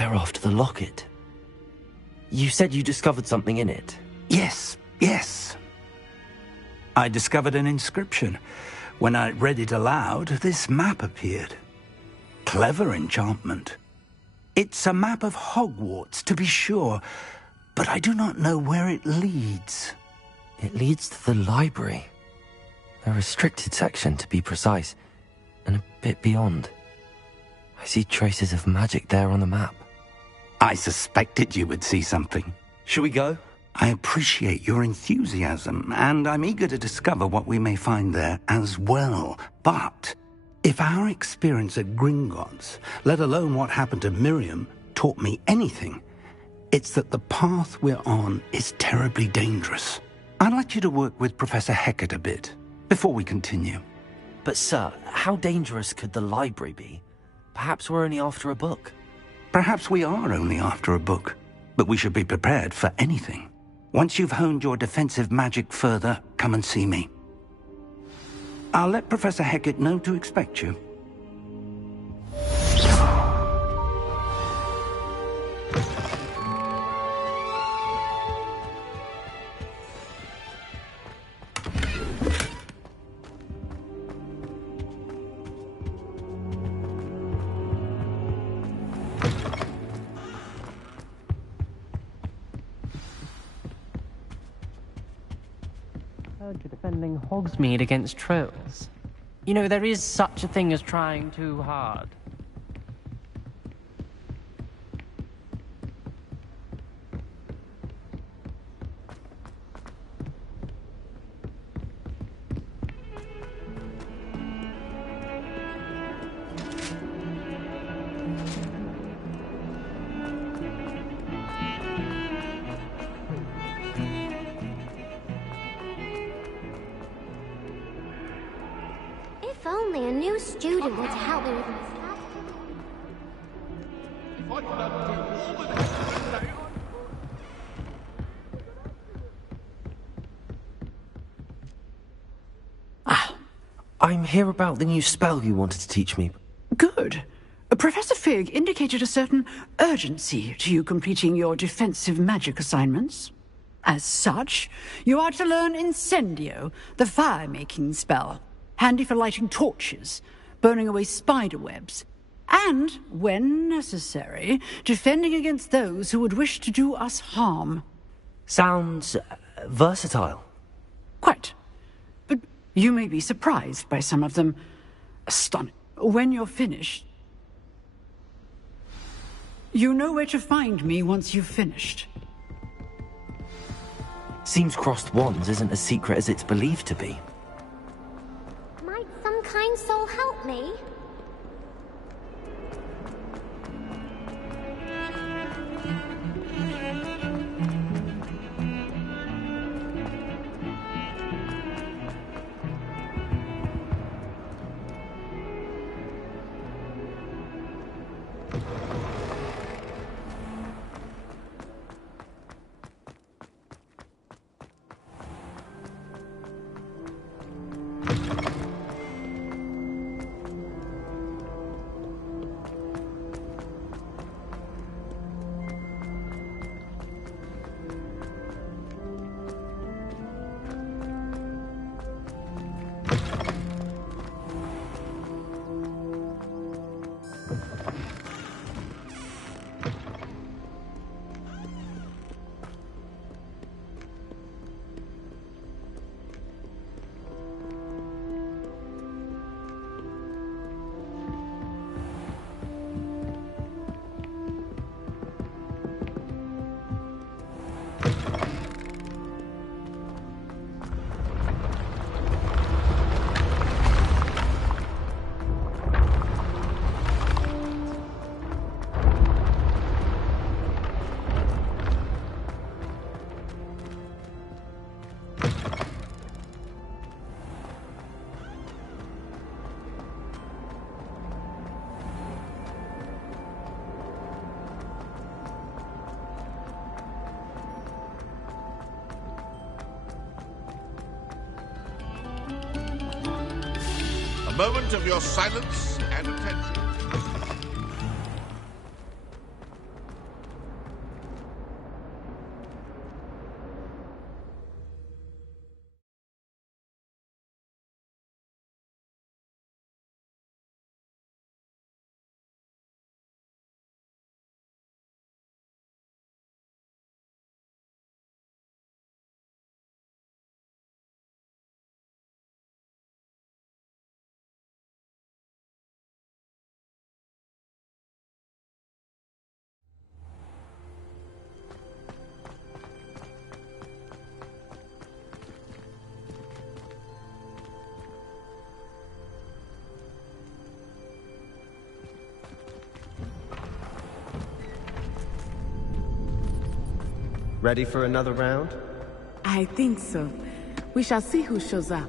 They're after the locket. You said you discovered something in it. Yes. I discovered an inscription. When I read it aloud, this map appeared. Clever enchantment. It's a map of Hogwarts, to be sure, but I do not know where it leads. It leads to the library. A restricted section, to be precise, and a bit beyond. I see traces of magic there on the map. I suspected you would see something. Shall we go? I appreciate your enthusiasm, and I'm eager to discover what we may find there as well. But if our experience at Gringotts, let alone what happened to Miriam, taught me anything, it's that the path we're on is terribly dangerous. I'd like you to work with Professor Hecat a bit before we continue. But sir, how dangerous could the library be? Perhaps we're only after a book. Perhaps we are only after a book, but we should be prepared for anything. Once you've honed your defensive magic further, come and see me. I'll let Professor Hecat know to expect you. You're defending Hogsmeade against trolls. You know, there is such a thing as trying too hard. If only a new student would help me with my I'm here about the new spell you wanted to teach me. Good. Professor Fig indicated a certain urgency to you completing your defensive magic assignments. As such, you are to learn Incendio, the fire-making spell, handy for lighting torches, burning away spider webs, and, when necessary, defending against those who would wish to do us harm. Sounds versatile. Quite. But you may be surprised by some of them. Stunning. When you're finished, you know where to find me once you've finished. Seems crossed wands isn't as secret as it's believed to be. Might some kind soul help me? A moment of your silence and attention. Ready for another round? I think so. We shall see who shows up.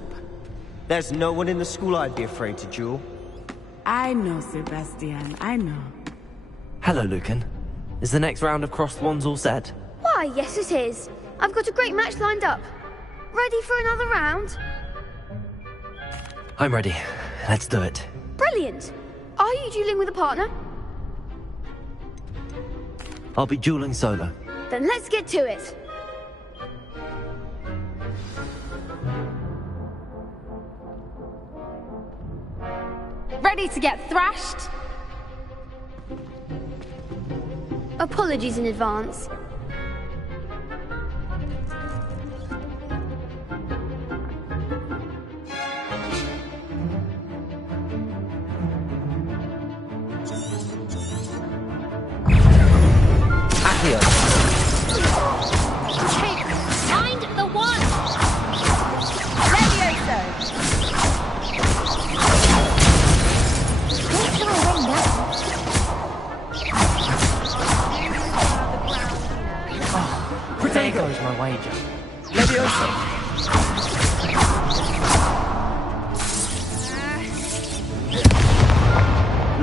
There's no one in the school I'd be afraid to duel. I know, Sebastian, I know. Hello, Lucan. Is the next round of Crossed Wands all set? Why, yes it is. I've got a great match lined up. Ready for another round? I'm ready. Let's do it. Brilliant. Are you dueling with a partner? I'll be dueling solo. Then let's get to it. Ready to get thrashed? Apologies in advance. Accio! Take, find the one! Levioso! Don't try and win that. There goes my wager. Levioso!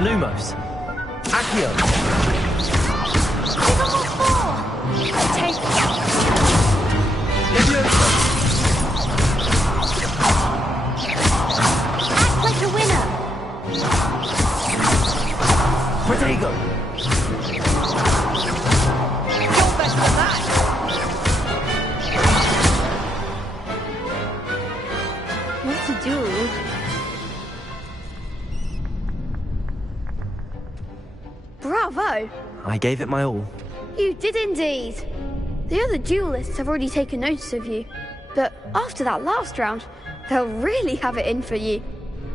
Lumos! Accio! Give 'em all four! Take, Levioso! act like a winner! Protego! You're best for that! What a duel. Bravo! I gave it my all. You did indeed. The other duelists have already taken notice of you. But after that last round, they'll really have it in for you.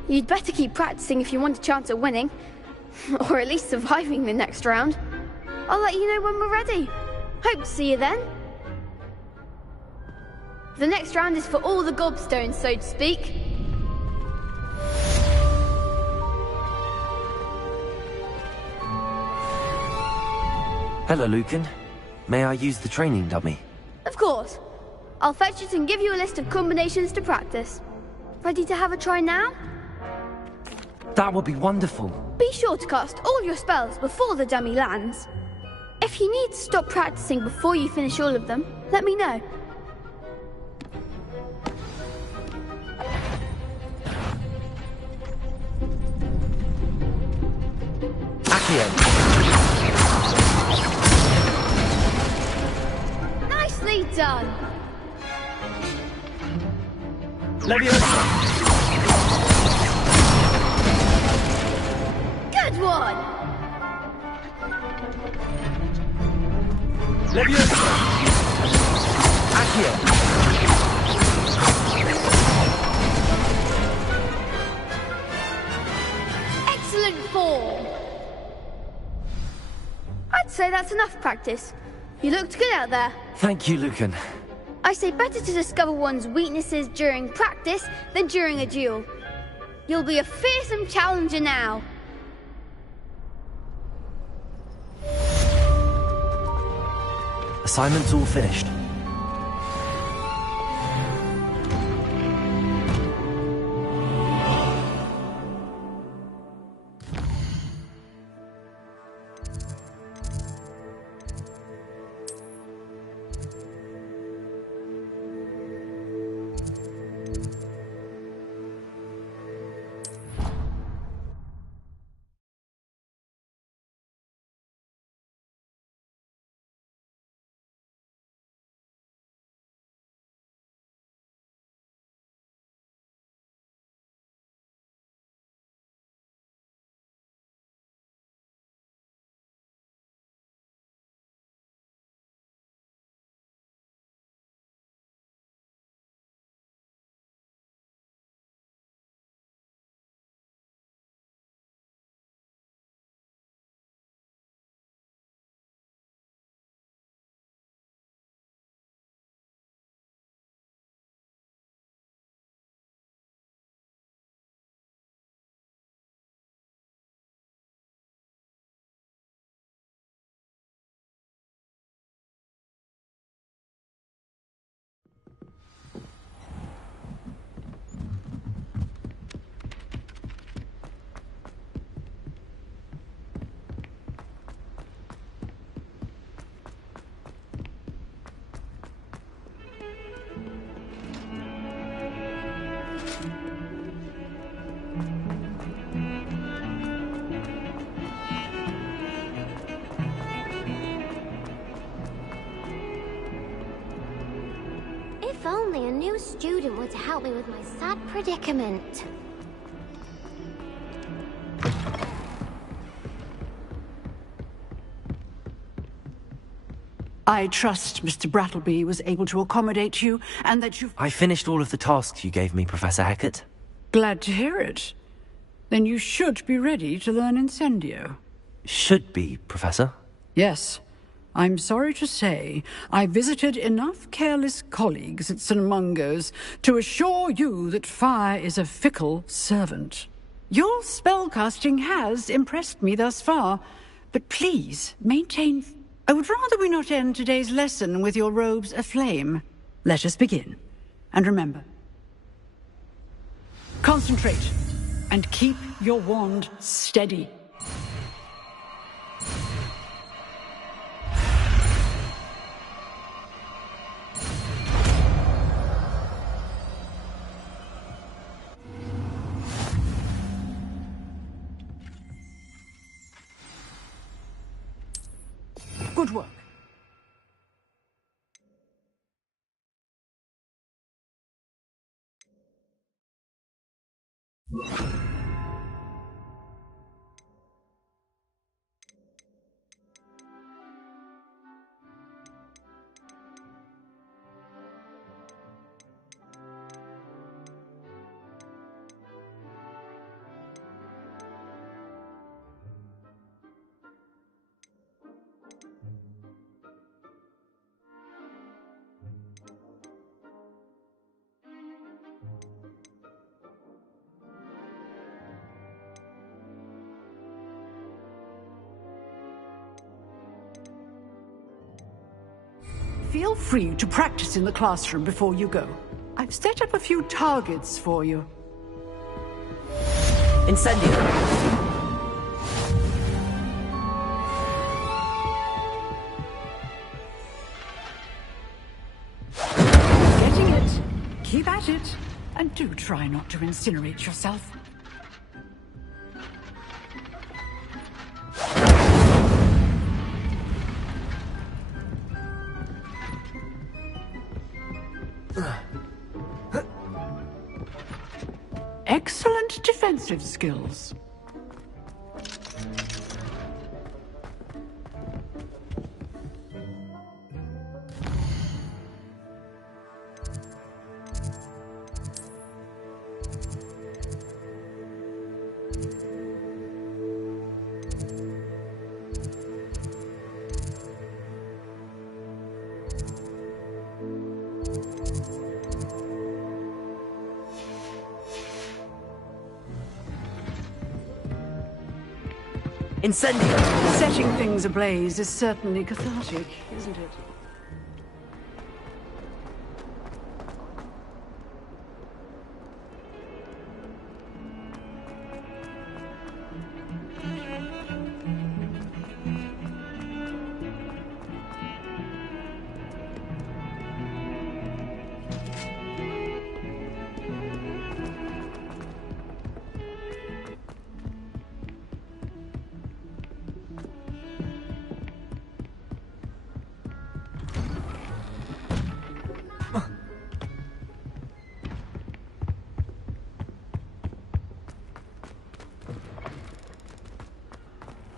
You'd better keep practicing if you want a chance at winning. Or at least surviving the next round. I'll let you know when we're ready. Hope to see you then. The next round is for all the gobstones, so to speak. Hello, Lucan. May I use the training dummy? Of course. I'll fetch it and give you a list of combinations to practice. Ready to have a try now? That would be wonderful. Be sure to cast all your spells before the dummy lands. If you need to stop practicing before you finish all of them, let me know. Accio! Nicely done. Levioso! Good one. Levioso! Accio! Excellent form. I'd say that's enough practice. You looked good out there. Thank you, Lucan. I say better to discover one's weaknesses during practice than during a duel. You'll be a fearsome challenger now. Assignment's all finished. only a new student were to help me with my sad predicament. I trust Mr. Brattleby was able to accommodate you, and that you've... I finished all of the tasks you gave me, Professor Hecat. Glad to hear it. Then you should be ready to learn Incendio. Should be, Professor. Yes. I'm sorry to say, I visited enough careless colleagues at St. Mungo's to assure you that fire is a fickle servant. Your spellcasting has impressed me thus far, but please, maintain... I would rather we not end today's lesson with your robes aflame. Let us begin. And remember, concentrate and keep your wand steady. Good work. Feel free to practice in the classroom before you go. I've set up a few targets for you. Incendio! Getting it. Keep at it. And do try not to incinerate yourself. Excellent defensive skills. Incendio! Setting things ablaze is certainly cathartic, isn't it?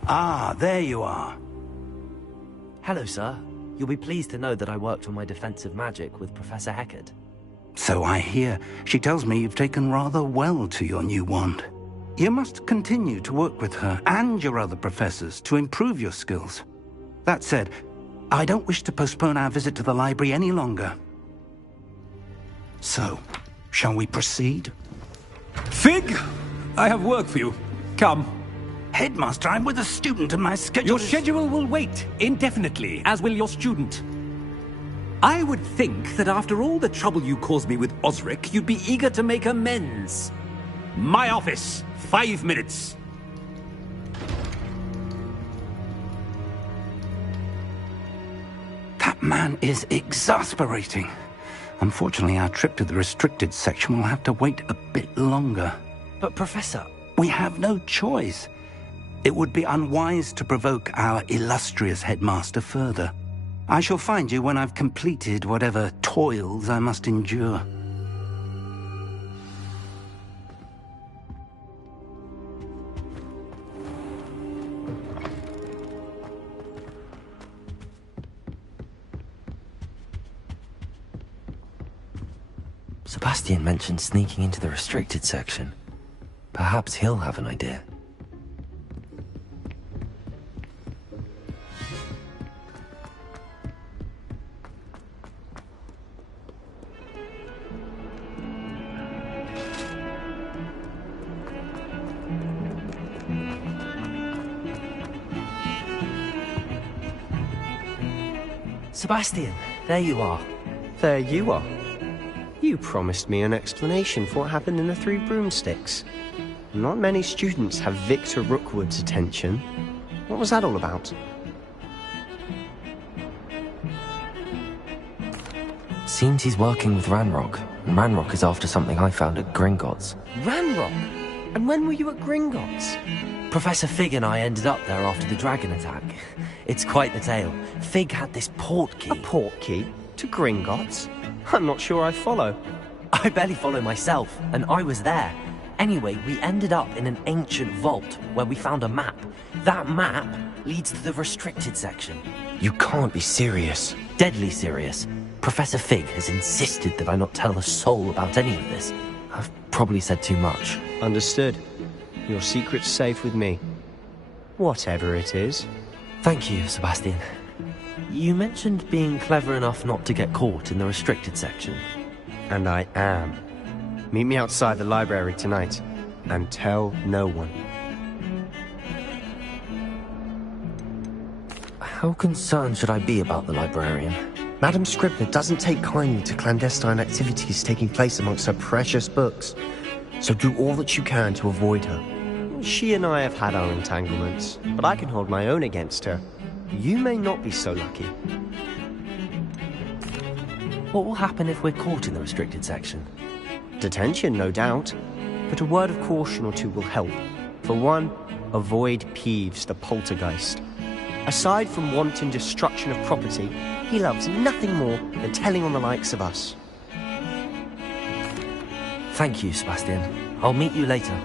Ah, there you are. Hello, sir. You'll be pleased to know that I worked on my defensive magic with Professor Hecat. So I hear. She tells me you've taken rather well to your new wand. You must continue to work with her and your other professors to improve your skills. That said, I don't wish to postpone our visit to the library any longer. So, shall we proceed? Fig! I have work for you. Come. Headmaster, I'm with a student and my schedule Your schedule will wait indefinitely, as will your student. I would think that after all the trouble you caused me with Osric, you'd be eager to make amends. My office, 5 minutes. That man is exasperating. Unfortunately, our trip to the restricted section will have to wait a bit longer. But, Professor... We have no choice. It would be unwise to provoke our illustrious headmaster further. I shall find you when I've completed whatever toils I must endure. Sebastian mentioned sneaking into the restricted section. Perhaps he'll have an idea. Sebastian, there you are. There you are. You promised me an explanation for what happened in the Three Broomsticks. Not many students have Victor Rookwood's attention. What was that all about? Seems he's working with Ranrock, and Ranrock is after something I found at Gringotts. Ranrock? And when were you at Gringotts? Professor Fig and I ended up there after the dragon attack. It's quite the tale. Fig had this port key. A port key? To Gringotts? I'm not sure I follow. I barely follow myself, and I was there. Anyway, we ended up in an ancient vault where we found a map. That map leads to the restricted section. You can't be serious. Deadly serious. Professor Fig has insisted that I not tell a soul about any of this. I've probably said too much. Understood. Your secret's safe with me. Whatever it is. Thank you, Sebastian. You mentioned being clever enough not to get caught in the restricted section. And I am. Meet me outside the library tonight, and tell no one. How concerned should I be about the librarian? Madam Scribner doesn't take kindly to clandestine activities taking place amongst her precious books, so do all that you can to avoid her. She and I have had our entanglements, but I can hold my own against her. You may not be so lucky. What will happen if we're caught in the restricted section? Detention, no doubt, but a word of caution or two will help. For one, avoid Peeves, the poltergeist. Aside from wanton destruction of property, he loves nothing more than telling on the likes of us. Thank you, Sebastian. I'll meet you later.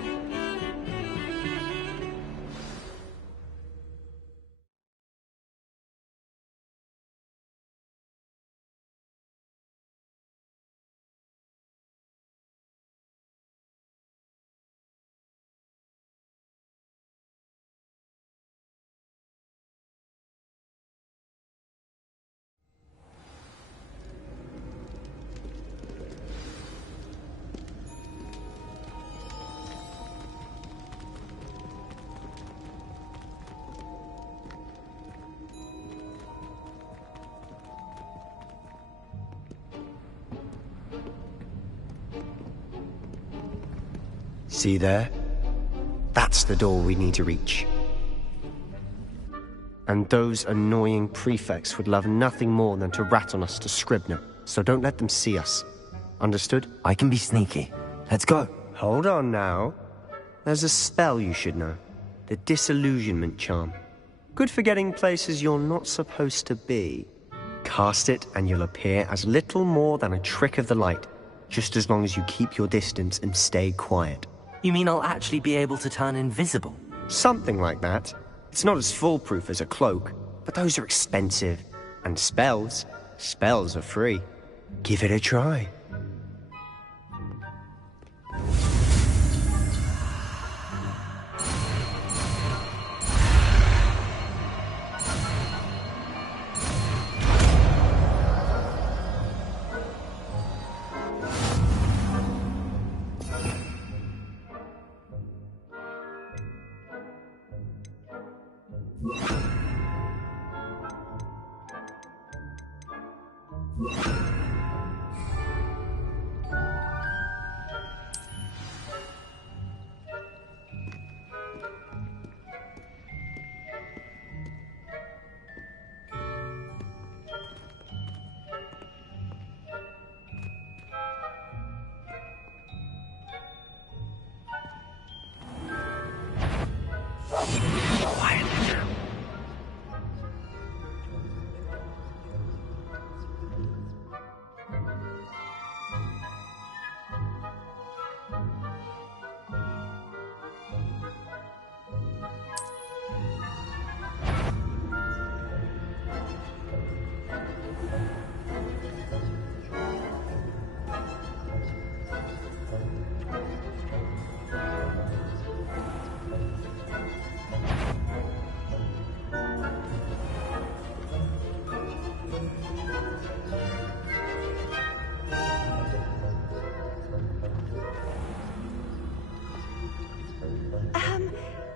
See there? That's the door we need to reach. And those annoying prefects would love nothing more than to rat on us to Scribner, so don't let them see us. Understood? I can be sneaky. Let's go. Hold on now. There's a spell you should know. The Disillusionment Charm. Good for getting places you're not supposed to be. Cast it and you'll appear as little more than a trick of the light, just as long as you keep your distance and stay quiet. You mean I'll actually be able to turn invisible? Something like that. It's not as foolproof as a cloak, but those are expensive. And spells are free. Give it a try.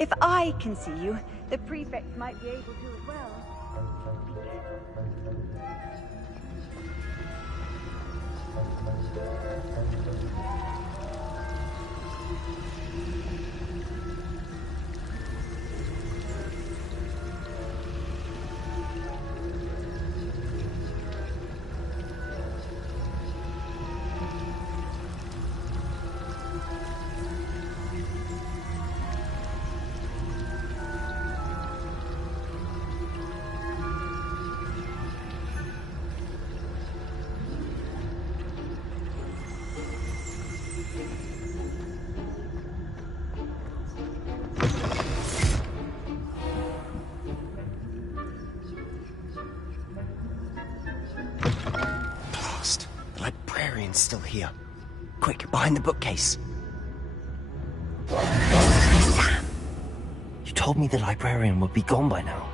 If I can see you, the prefect might be able to as well. Be careful. Still here. Quick, behind the bookcase. You told me the librarian would be gone by now.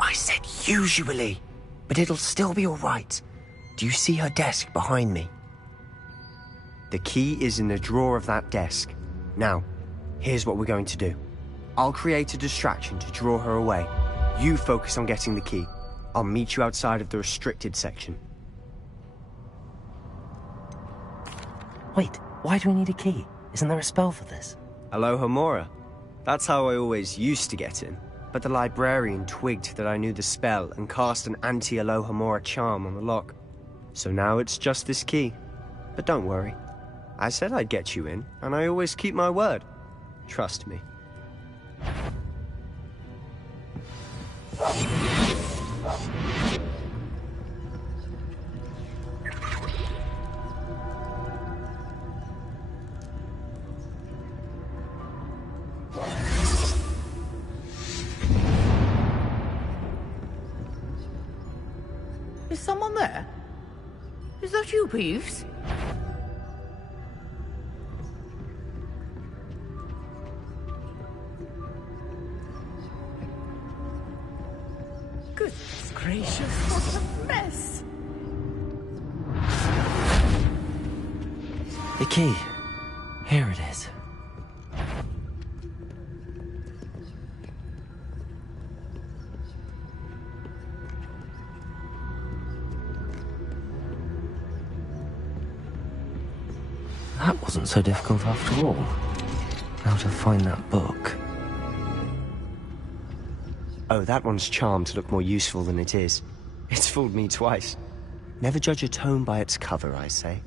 I said usually, but it'll still be all right. Do you see her desk behind me? The key is in the drawer of that desk. Now, here's what we're going to do. I'll create a distraction to draw her away. You focus on getting the key. I'll meet you outside of the restricted section. Wait, why do we need a key? Isn't there a spell for this? Alohomora. That's how I always used to get in. But the librarian twigged that I knew the spell and cast an anti-Alohomora charm on the lock. So now it's just this key. But don't worry. I said I'd get you in, and I always keep my word. Trust me. Is someone there? Is that you, Peeves? Goodness gracious, what a mess! The key. Here it is. That wasn't so difficult after all. How to find that book. Oh, that one's charmed to look more useful than it is. It's fooled me twice. Never judge a tome by its cover, I say.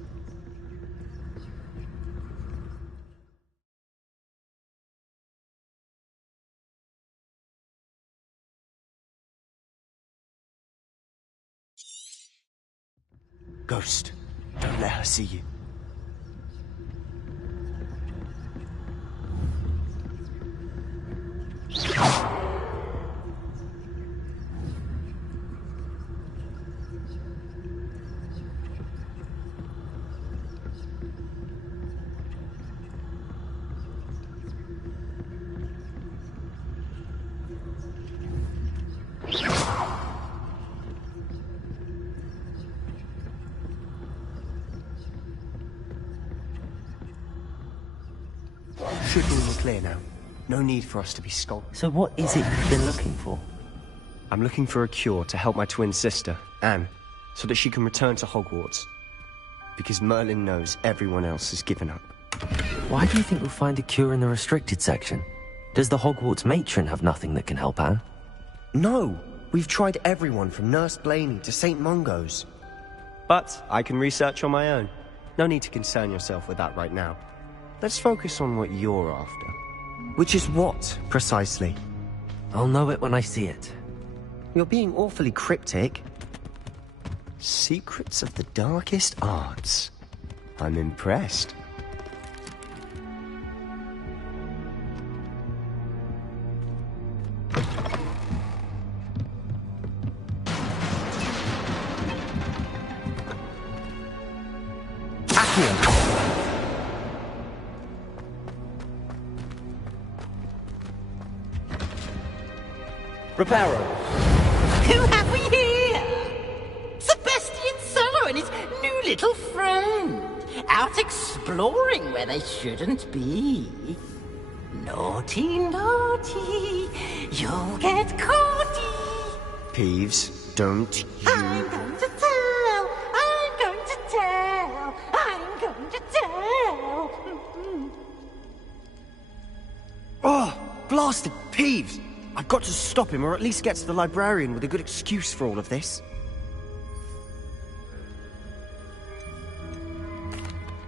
Ghost, don't let her see you. Should be in the clear now. No need for us to be skulking. So what is it you've been looking for? I'm looking for a cure to help my twin sister, Anne, so that she can return to Hogwarts. Because Merlin knows everyone else has given up. Why do you think we'll find a cure in the restricted section? Does the Hogwarts matron have nothing that can help Anne? No! We've tried everyone from Nurse Blaney to St. Mungo's. But I can research on my own. No need to concern yourself with that right now. Let's focus on what you're after. Which is what, precisely? I'll know it when I see it. You're being awfully cryptic. Secrets of the darkest arts. I'm impressed. Reparo. Who have we here? Sebastian Sallow and his new little friend. Out exploring where they shouldn't be. Naughty, naughty, you'll get caughty. Peeves, don't you... I'm going to tell, I'm going to tell, I'm going to tell. Oh, blasted Peeves! I've got to stop him, or at least get to the librarian with a good excuse for all of this.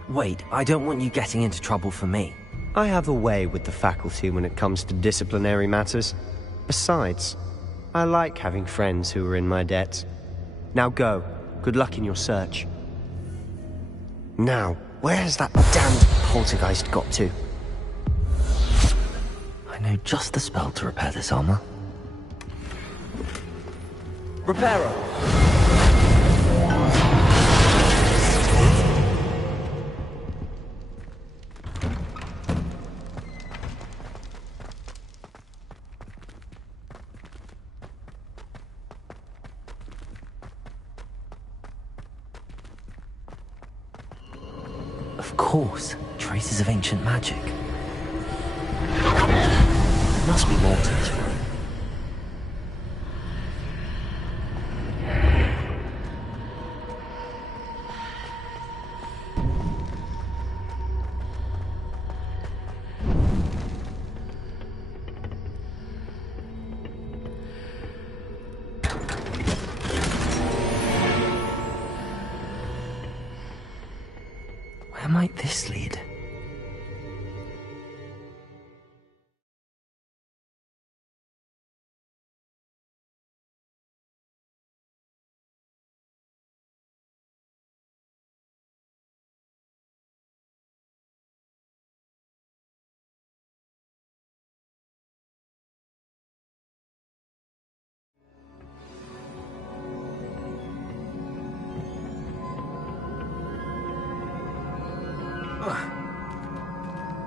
Wait, I don't want you getting into trouble for me. I have a way with the faculty when it comes to disciplinary matters. Besides, I like having friends who are in my debt. Now go. Good luck in your search. Now, where's that damned poltergeist got to? I know just the spell to repair this armor. Reparo! Of course, traces of ancient magic. There must be more to this room. Where might this lead?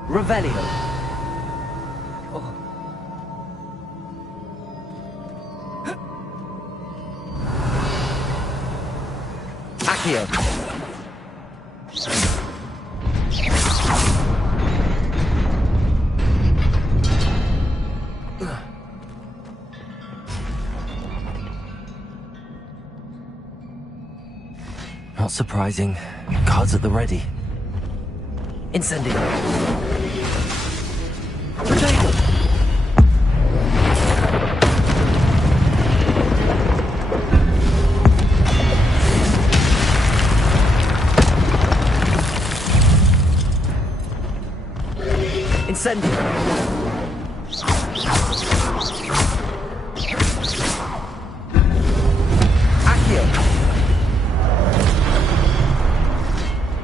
Revelio. Oh. Accio. Not surprising. Cards at the ready. Incendio. Potato! Incendio! Accio!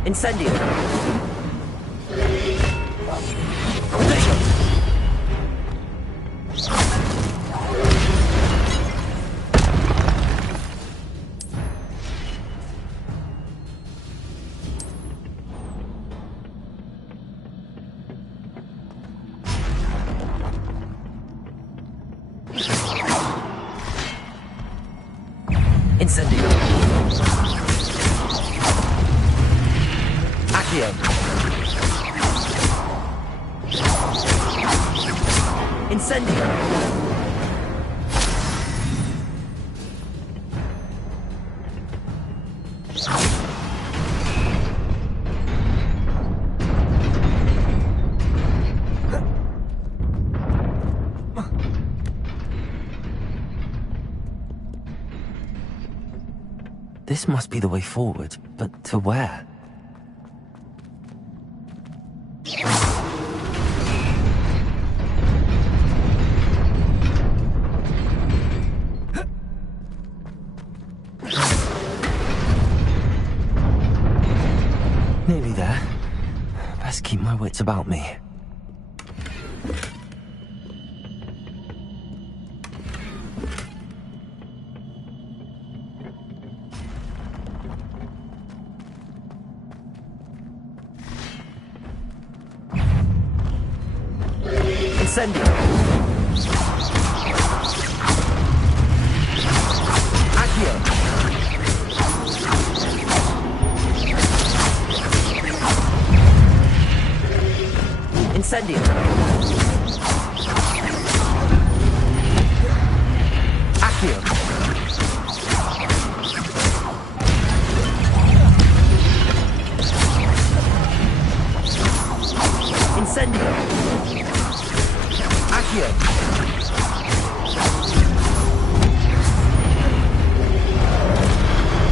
Incendio! Incendio. Accio. Incendio. This must be the way forward, but to where? Nearly there. Best keep my wits about me. Incendio. Accio. Incendio. Accio!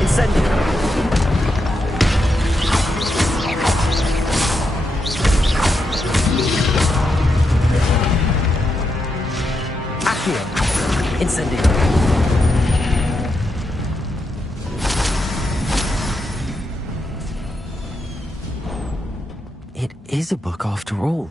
Incendio! Accio! Incendio! It is a book after all.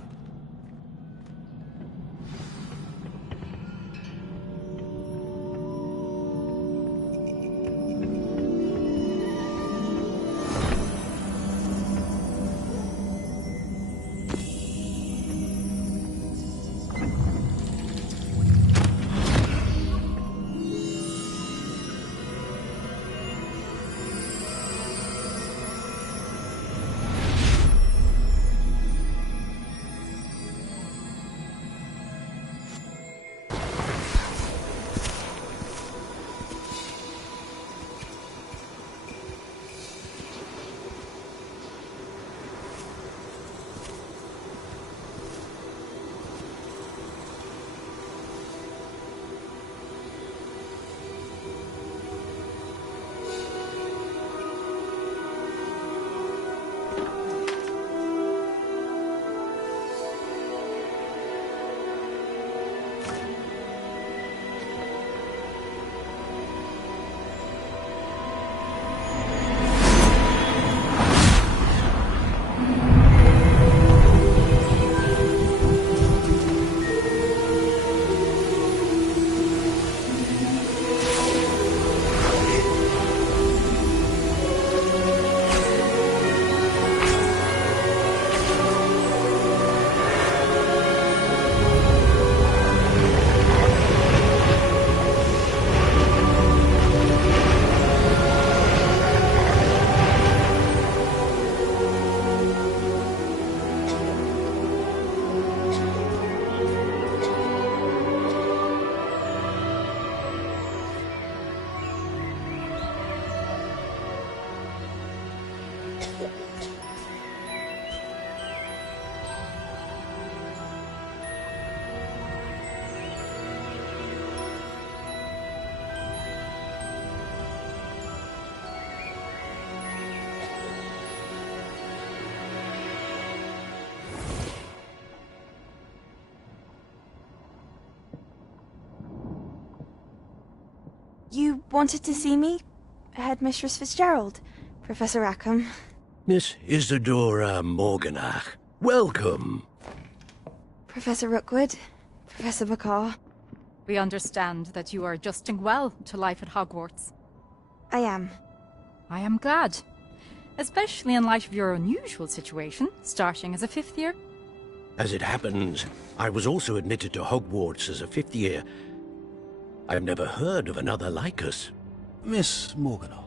You wanted to see me? Headmistress Fitzgerald, Professor Rackham. Miss Isadora Morganach, welcome. Professor Rookwood, Professor McCaw. We understand that you are adjusting well to life at Hogwarts. I am. I am glad. Especially in light of your unusual situation, starting as a 5th year. As it happens, I was also admitted to Hogwarts as a 5th year. I've never heard of another like us. Miss Morganach,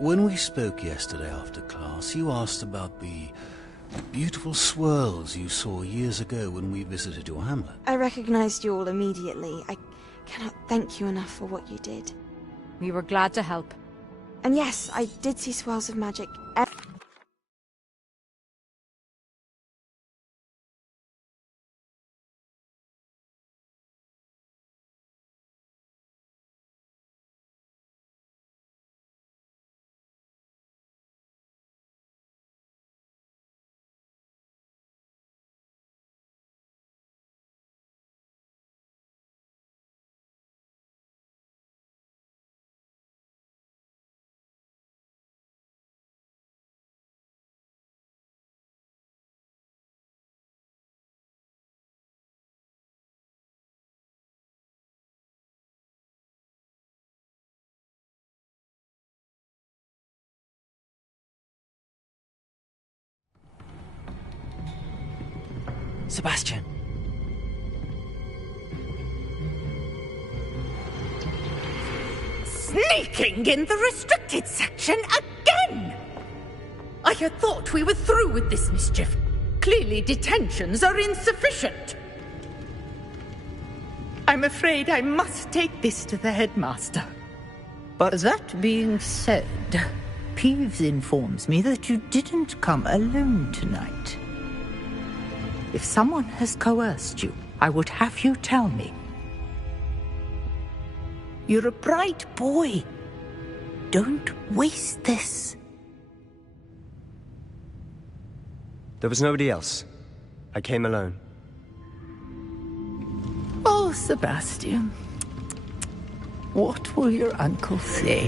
when we spoke yesterday after class, you asked about the beautiful swirls you saw years ago when we visited your hamlet. I recognized you all immediately. I cannot thank you enough for what you did. We were glad to help. And yes, I did see swirls of magic. Sebastian. Sneaking in the restricted section again! I had thought we were through with this mischief. Clearly detentions are insufficient. I'm afraid I must take this to the headmaster. But that being said, Peeves informs me that you didn't come alone tonight. If someone has coerced you, I would have you tell me. You're a bright boy. Don't waste this. There was nobody else. I came alone. Oh, Sebastian. What will your uncle say?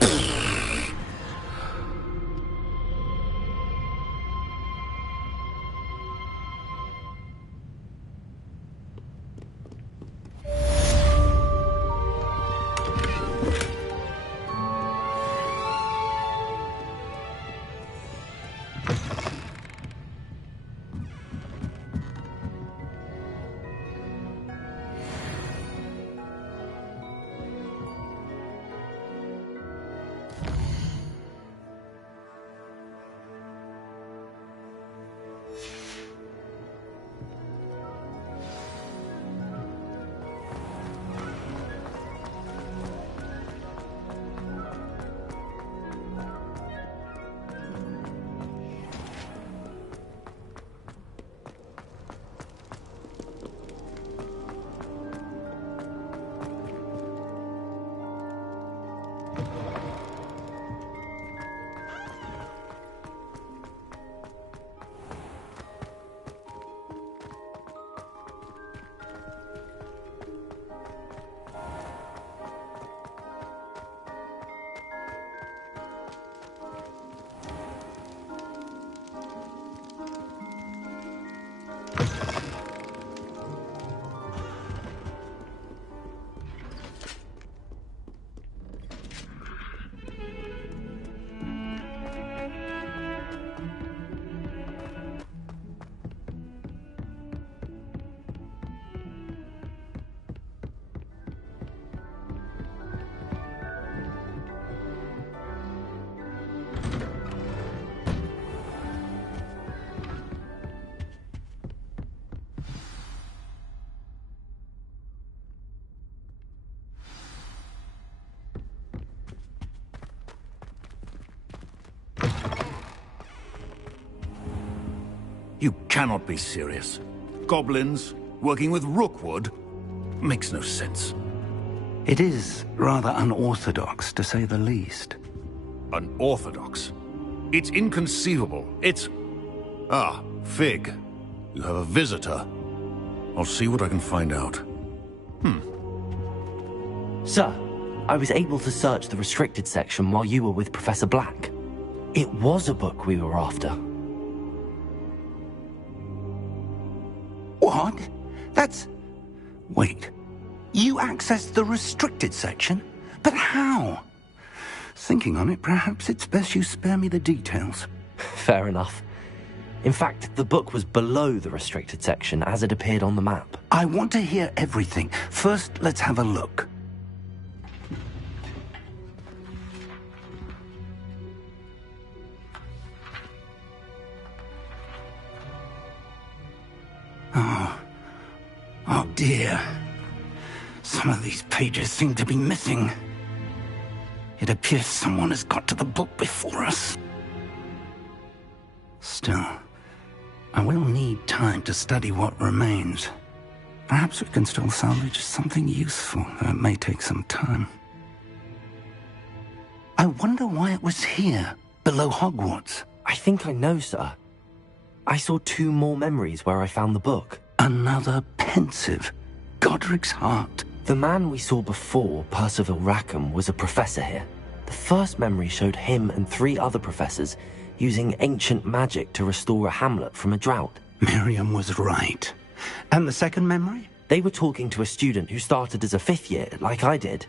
You cannot be serious. Goblins working with Rookwood? Makes no sense. It is rather unorthodox, to say the least. Unorthodox? It's inconceivable. It's... Ah, Fig. You have a visitor. I'll see what I can find out. Sir, I was able to search the restricted section while you were with Professor Black. It was a book we were after. What? That's... Wait. You accessed the restricted section? But how? Thinking on it, perhaps it's best you spare me the details. Fair enough. In fact, the book was below the restricted section as it appeared on the map. I want to hear everything. First, let's have a look. Oh dear. Some of these pages seem to be missing. It appears someone has got to the book before us. Still, I will need time to study what remains. Perhaps we can still salvage something useful, though it may take some time. I wonder why it was here, below Hogwarts. I think I know, sir. I saw 2 more memories where I found the book. Another pensive. Godric's heart. The man we saw before, Percival Rackham, was a professor here. The first memory showed him and 3 other professors using ancient magic to restore a hamlet from a drought. Miriam was right. And the second memory? They were talking to a student who started as a 5th year, like I did.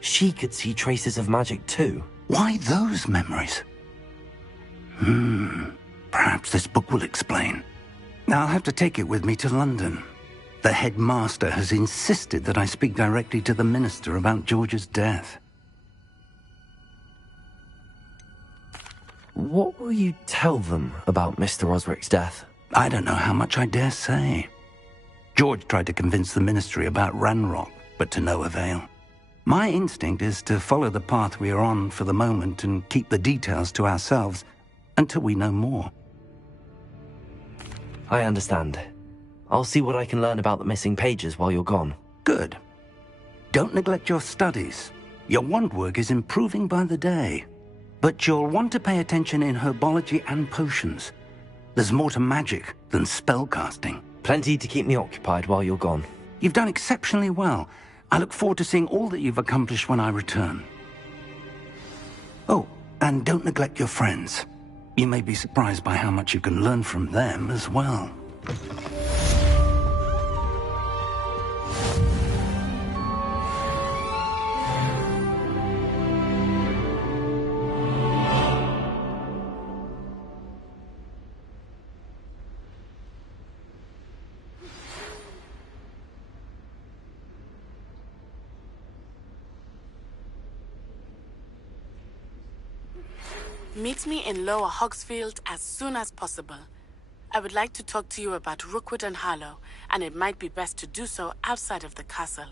She could see traces of magic too. Why those memories? Perhaps this book will explain. I'll have to take it with me to London. The headmaster has insisted that I speak directly to the minister about George's death. What will you tell them about Mr. Osric's death? I don't know how much I dare say. George tried to convince the ministry about Ranrock, but to no avail. My instinct is to follow the path we are on for the moment and keep the details to ourselves until we know more. I understand. I'll see what I can learn about the missing pages while you're gone. Good. Don't neglect your studies. Your wand work is improving by the day. But you'll want to pay attention in herbology and potions. There's more to magic than spellcasting. Plenty to keep me occupied while you're gone. You've done exceptionally well. I look forward to seeing all that you've accomplished when I return. Oh, and don't neglect your friends. You may be surprised by how much you can learn from them as well. Meet me in Lower Hogsfield as soon as possible. I would like to talk to you about Rookwood and Harlow, and it might be best to do so outside of the castle.